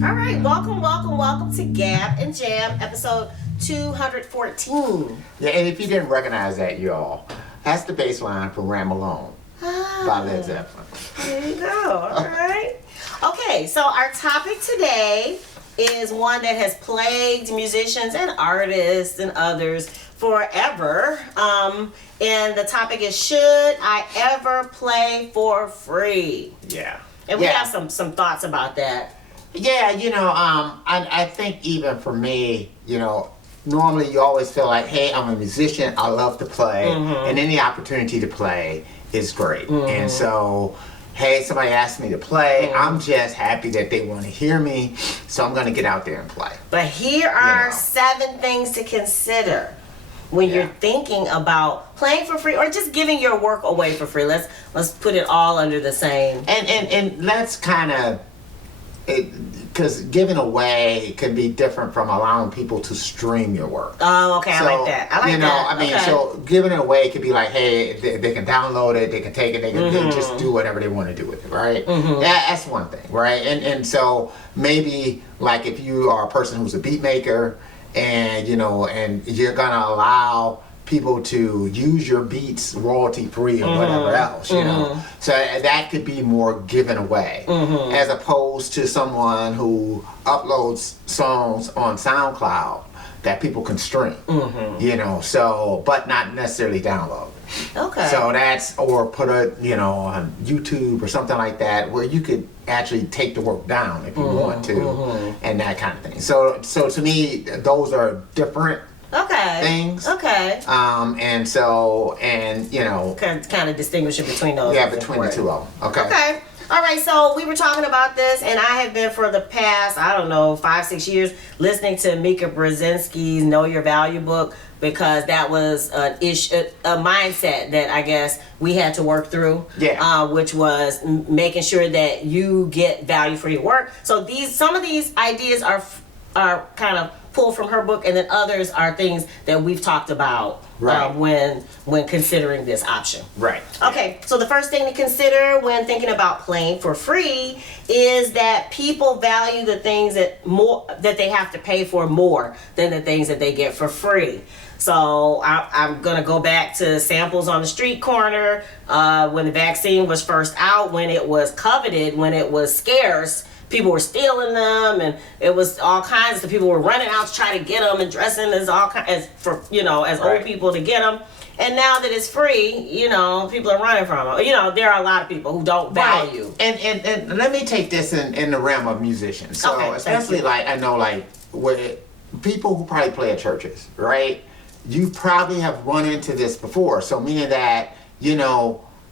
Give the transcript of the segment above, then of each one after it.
All right, welcome to Gab and Jam, episode 214. Yeah, and if you didn't recognize that, y'all, that's the bass line for Ramble On by Led Zeppelin. There you go. All right. Okay, so our topic today is one that has plagued musicians and artists and others forever. And the topic is, should I ever play for free? Yeah. And we have some thoughts about that. Yeah, I think even for me, normally you always feel like, hey, I'm a musician, I love to play, and any opportunity to play is great. And so, hey, somebody asked me to play, I'm just happy that they want to hear me, so I'm going to get out there and play. But here are 7 things to consider when you're thinking about playing for free or just giving your work away for free. Let's put it all under the same. And let's kind of, because giving away can be different from allowing people to stream your work. Oh, okay, so, I like that. I like that. So giving it away could be like, hey, they can download it, they can take it, they can just do whatever they want to do with it, right? That's one thing, right? And so maybe like if you are a person who's a beat maker, and and you're gonna allow people to use your beats royalty free or whatever else, so that could be more given away, as opposed to someone who uploads songs on SoundCloud that people can stream, so but not necessarily download. Okay. So that's, or put it, on YouTube or something like that, where you could actually take the work down if you want to, and that kind of thing. So to me, those are different things. Okay. And so, kind of distinguishing between those. Yeah, between the two of them. Okay. All right, so we were talking about this, and I have been for the past, 5-6 years, listening to Mika Brzezinski's Know Your Value book, because that was a mindset that I guess we had to work through, which was making sure that you get value for your work. So some of these ideas are kind of pulled from her book, and then others are things that we've talked about when considering this option. Right. Okay, so the first thing to consider when thinking about playing for free is that people value the things that they have to pay for more than the things that they get for free. So I'm going to go back to samples on the street corner when the vaccine was first out, when it was coveted, when it was scarce. People were stealing them, and it was all kinds of people were running out to try to get them and dressing as old people to get them. And now that it's free, people are running from them. There are a lot of people who don't value. Right. And let me take this in the realm of musicians. So especially I know with people who probably play at churches, right? You probably have run into this before. So meaning that,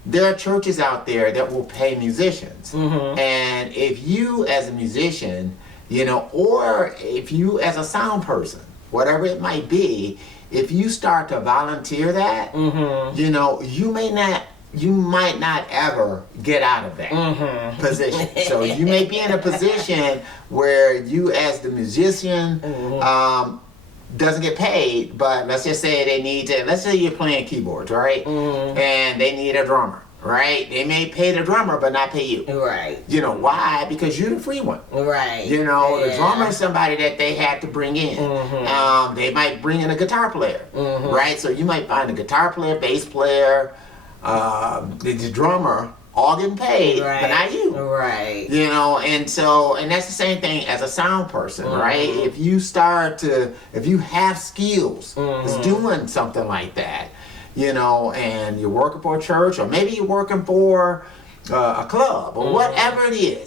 there are churches out there that will pay musicians. And if you as a musician, or if you as a sound person, whatever it might be, if you start to volunteer that, you might not ever get out of that position. So you may be in a position where you as the musician doesn't get paid, but let's just say let's say you're playing keyboards, right? And they need a drummer, right? They may pay the drummer, but not pay you. Right. Why? Because you're the free one. Right. The drummer is somebody that they had to bring in. They might bring in a guitar player, right? So you might find a guitar player, bass player, the drummer, all getting paid, but not you. Right. And that's the same thing as a sound person, right? If you have skills, is doing something like that, and you're working for a church, or maybe you're working for a club, or whatever it is,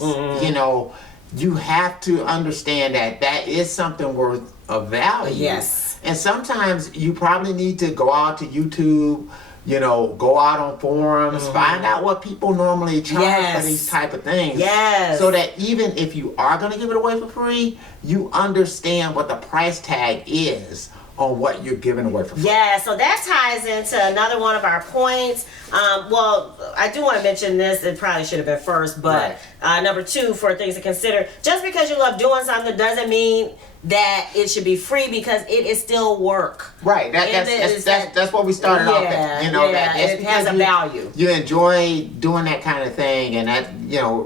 you have to understand that is something worth of value. Yes. And sometimes you probably need to go out to YouTube, go out on forums, find out what people normally charge for these type of things. Yes. So that even if you are going to give it away for free, you understand what the price tag is on what you're giving away for free. Yeah, so that ties into another one of our points. I do want to mention this. It probably should have been first, but number 2 for things to consider. Just because you love doing something doesn't mean that it should be free, because it is still work. Right. That's what we started off at. It has a value. You enjoy doing that kind of thing, and that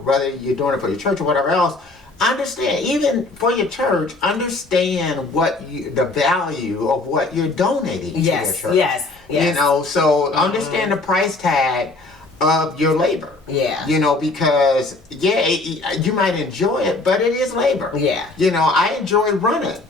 whether you're doing it for your church or whatever else. understand, even for your church, understand the value of what you're donating to your church. Yes. You know, so understand the price tag of your labor. Yeah. You know, because you might enjoy it, but it is labor. Yeah. You know, I enjoy running,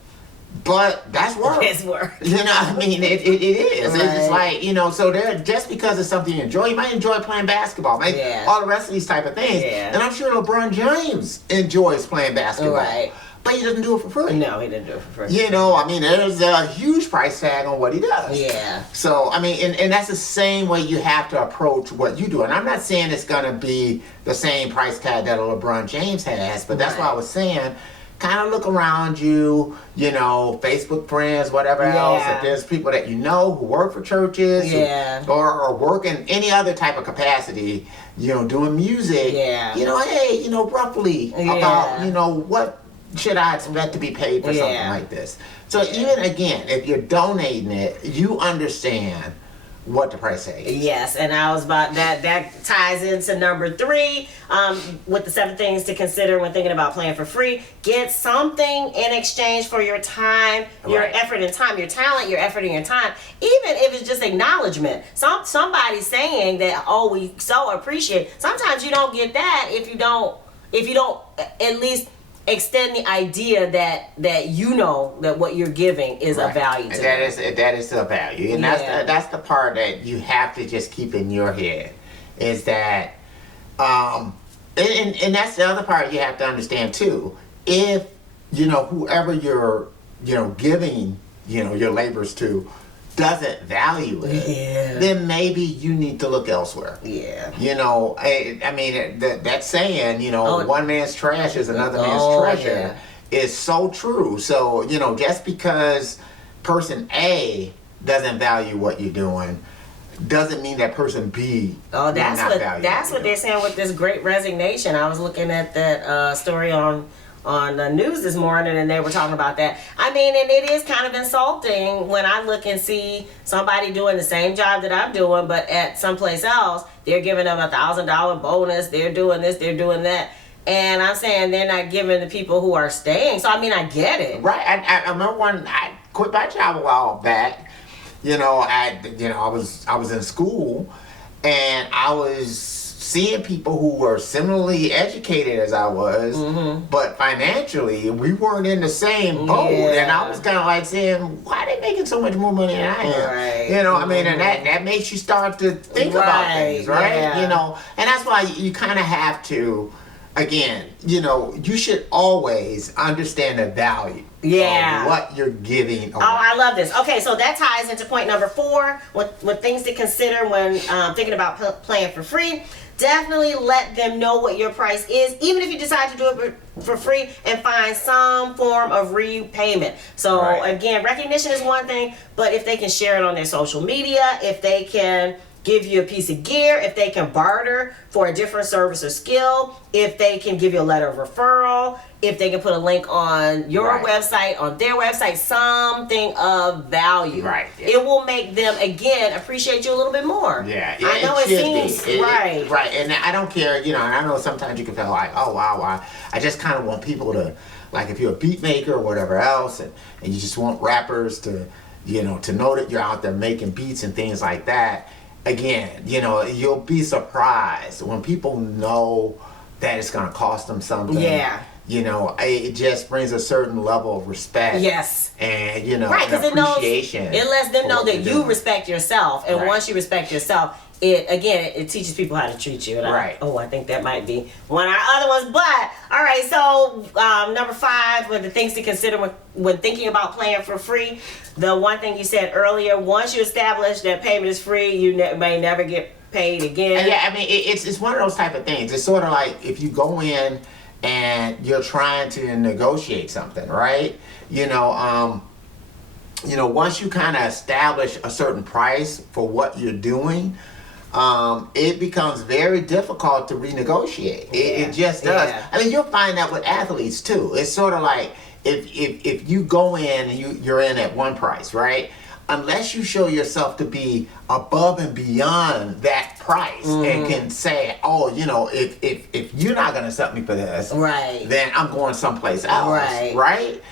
but that's work. It's work. You know, I mean, it is. Right. It's like, you know, so just because it's something you enjoy, you might enjoy playing basketball, maybe all the rest of these type of things. Yeah. And I'm sure LeBron James enjoys playing basketball. Right. But he doesn't do it for free. No, he didn't do it for free. You know, I mean, there's a huge price tag on what he does. Yeah. So, I mean, and that's the same way you have to approach what you do. And I'm not saying it's going to be the same price tag that a LeBron James has, but that's why I was saying, kind of look around you, you know, Facebook friends, whatever else. If there's people that you know who work for churches or work in any other type of capacity, you know, doing music, you know, hey, you know, roughly about, you know, what should I expect to be paid for something like this? So even again, if you're donating it, you understand what the price tag is. Yes, and I was about that ties into number 3 with the 7 things to consider when thinking about playing for free. Get something in exchange for your time, your effort and time, your talent, your effort and your time. Even if it's just acknowledgement. Somebody saying that, oh, we so appreciate. Sometimes you don't get that if you don't at least extend the idea that you know that what you're giving is of value to them. That is a value, and that's the part that you have to just keep in your head, is that and that's the other part you have to understand too. If you know whoever you're giving your labors to doesn't value it, then maybe you need to look elsewhere. You know, I mean, that saying, you know, one man's trash is another man's treasure is so true. So, you know, just because person A doesn't value what you're doing doesn't mean that person B that's what they're saying with this Great Resignation. I was looking at that story on the news this morning, and they were talking about that. I mean, and it is kind of insulting when I look and see somebody doing the same job that I'm doing, but at someplace else, they're giving them $1,000 bonus, they're doing this, they're doing that. And I'm saying they're not giving the people who are staying. So, I mean, I get it. Right. I remember when I quit my job a while back, you know, I was in school, and I was seeing people who were similarly educated as I was, but financially we weren't in the same boat, and I was kind of like saying, why are they making so much more money than I am? You know, I mean, and that makes you start to think about things, right? You know, and that's why you kind of have to, again, you know, you should always understand the value of what you're giving away. Oh, I love this. Okay, so that ties into point number 4, with things to consider when thinking about playing for free. Definitely let them know what your price is, even if you decide to do it for free, and find some form of repayment. So again, recognition is one thing, but if they can share it on their social media, if they can give you a piece of gear, if they can barter for a different service or skill, if they can give you a letter of referral, if they can put a link on your website, on their website, something of value. It will make them, again, appreciate you a little bit more. I know it seems right. And I don't care, you know, and I know sometimes you can feel like, oh wow, I just kind of want people to, like, if you're a beat maker or whatever else, and you just want rappers to, you know, to know that you're out there making beats and things like that. Again, you know, you'll be surprised when people know that it's going to cost them something. You know, it just brings a certain level of respect. And, you know, appreciation. It lets them know that you respect yourself. And once you respect yourself, it teaches people how to treat you. And I think that might be one of our other ones. But, all right, so number 5, with the things to consider when thinking about playing for free. The one thing you said earlier, once you establish that payment is free, you may never get paid again. I mean, it's one of those type of things. It's sort of like if you go in and you're trying to negotiate something, right? You know, once you kind of establish a certain price for what you're doing, it becomes very difficult to renegotiate. It just does. I mean, you'll find that with athletes too. It's sort of like if you go in and you're in at one price, right? unless you show yourself to be above and beyond that price and can say, oh, you know, if you're not going to accept me for this, then I'm going someplace else, right?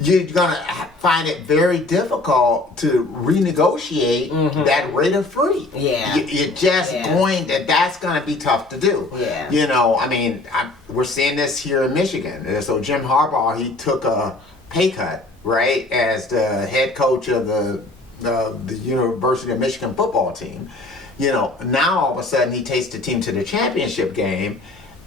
You're going to find it very difficult to renegotiate that rate of free. You're just going that's going to be tough to do. You know, I mean, we're seeing this here in Michigan. So Jim Harbaugh, he took a pay cut, right, as the head coach of the University of Michigan football team. You know, now all of a sudden he takes the team to the championship game,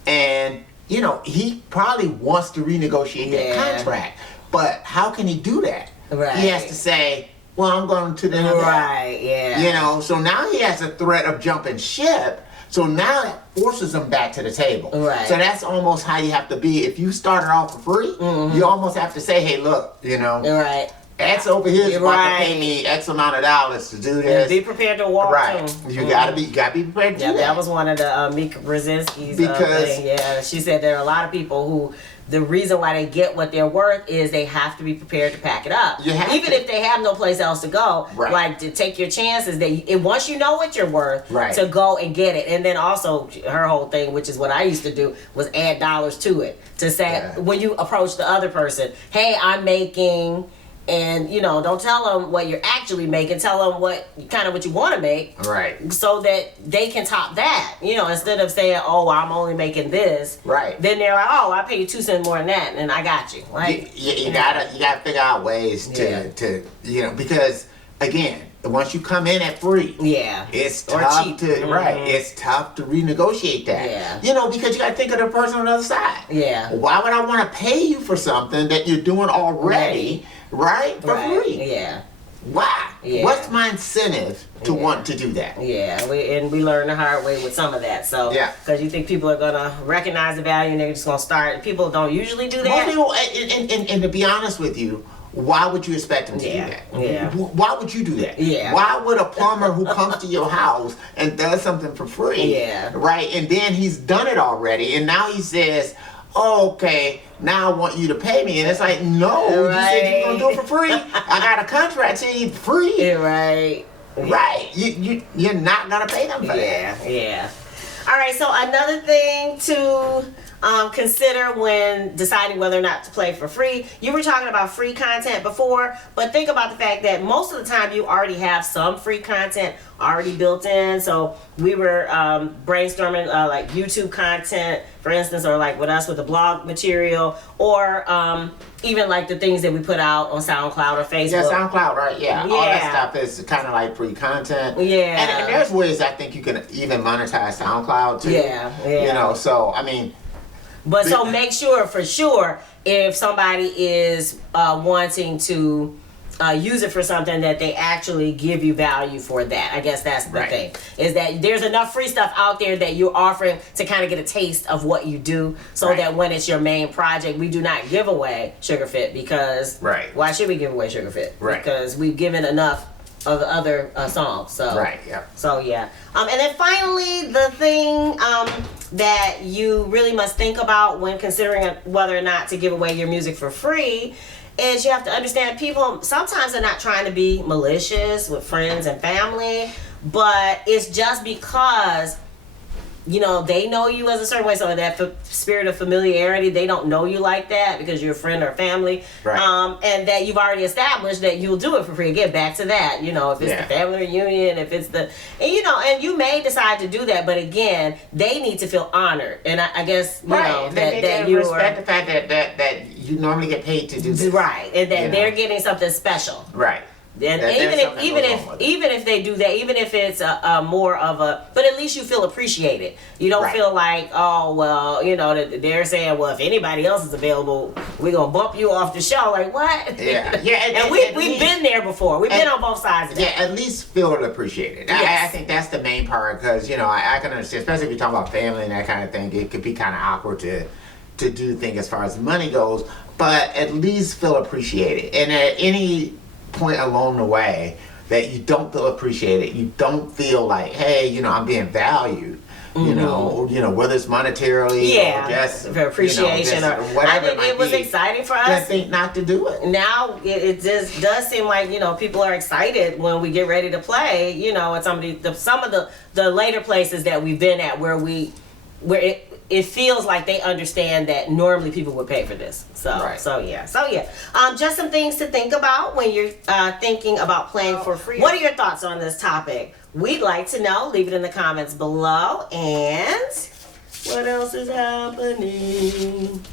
and, you know, he probably wants to renegotiate that contract. But how can he do that? He has to say, well, I'm going to the NFL. You know, so now he has a threat of jumping ship. So now that forces him back to the table. So that's almost how you have to be. If you started off for free, you almost have to say, hey, look, you know, X over here is about to pay me X amount of dollars to do this. And be prepared to walk too. You gotta be prepared to do that. That was one of the Mika Brzezinski's thing. She said there are a lot of people who the reason why they get what they're worth is they have to be prepared to pack it up. Even if they have no place else to go, like to take your chances. Once you know what you're worth, to go and get it. And then also her whole thing, which is what I used to do, was add dollars to it. To say, when you approach the other person, hey, I'm making... And, you know, don't tell them what you're actually making. Tell them what you want to make. So that they can top that. You know, instead of saying, oh, I'm only making this. Then they're like, oh, I pay you 2 cents more than that, and I got you. Like, you gotta figure out ways to you know, because, again, once you come in at free, it's tough to it's tough to renegotiate that. You know, because you gotta think of the person on the other side. Why would I want to pay you for something that you're doing already, for free? Why? What's my incentive to want to do that? We learned the hard way with some of that. So because you think people are gonna recognize the value and they're just gonna start. People don't usually do that. Most people, and to be honest with you, why would you expect them to do that? Why would you do that? Why would a plumber who comes to your house and does something for free, right? And then he's done it already, and now he says, oh, okay, now I want you to pay me. And it's like, no, you said you were going to do it for free. I got a contract saying free. You're not going to pay them for that. All right, so another thing to consider when deciding whether or not to play for free. You were talking about free content before, but think about the fact that most of the time you already have some free content already built in. So we were brainstorming like YouTube content, for instance, or like with us with the blog material, or even like the things that we put out on SoundCloud or Facebook. SoundCloud, right? All that stuff is kind of like free content. And there's ways I think you can even monetize SoundCloud too. You know, so I mean. But so make sure, for sure, if somebody is wanting to use it for something, that they actually give you value for that. I guess that's the thing. Is that there's enough free stuff out there that you're offering to kind of get a taste of what you do, so that when it's your main project, we do not give away SugarFit, because why should we give away SugarFit? Because we've given enough of the other songs. So So and then finally, the thing that you really must think about when considering whether or not to give away your music for free is you have to understand people sometimes are not trying to be malicious with friends and family, but it's just because, you know, they know you as a certain way. So in that spirit of familiarity, they don't know you like that because you're a friend or family. And that you've already established that you'll do it for free. Get back to that. You know, if it's the family reunion, if it's and you know, and you may decide to do that, but again, they need to feel honored. And I guess, you know, that you respect the fact that you normally get paid to do this. And that they're getting something special. And even if they do that, even if it's a more of a, but at least you feel appreciated. You don't feel like, oh well, you know, they're saying, well, if anybody else is available, we're gonna bump you off the show. Like what? And we've been there before. We've been on both sides of that. At least feel appreciated. I think that's the main part, because you know I can understand, especially if you're talking about family and that kind of thing. It could be kind of awkward to do things as far as money goes, but at least feel appreciated. And at any point along the way that you don't feel appreciated, you don't feel like, hey, you know, I'm being valued, You know, whether it's monetarily or just for appreciation or whatever. It was exciting for us. I think not to do it. Now it just does seem like people are excited when we get ready to play. At some of the later places that we've been at where it feels like they understand that normally people would pay for this. So yeah. Just some things to think about when you're thinking about playing for free. What are your thoughts on this topic? We'd like to know. Leave it in the comments below. And what else is happening?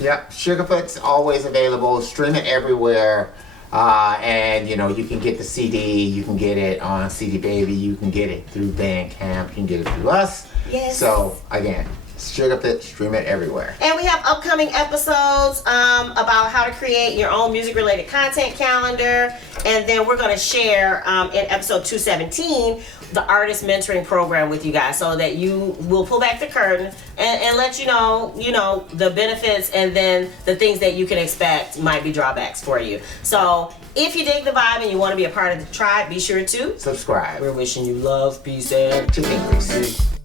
Yep, Sugarfoot's always available. Stream it everywhere. And you can get the CD. You can get it on CD Baby. You can get it through Bandcamp. You can get it through us. Yes. So again, Sugarfoot, stream it everywhere. And we have upcoming episodes about how to create your own music-related content calendar. And then we're going to share in episode 217 the artist mentoring program with you guys, so that you will pull back the curtain and let you know the benefits, and then the things that you can expect might be drawbacks for you. So if you dig the vibe and you want to be a part of the tribe, be sure to subscribe. We're wishing you love, peace, and chicken grease.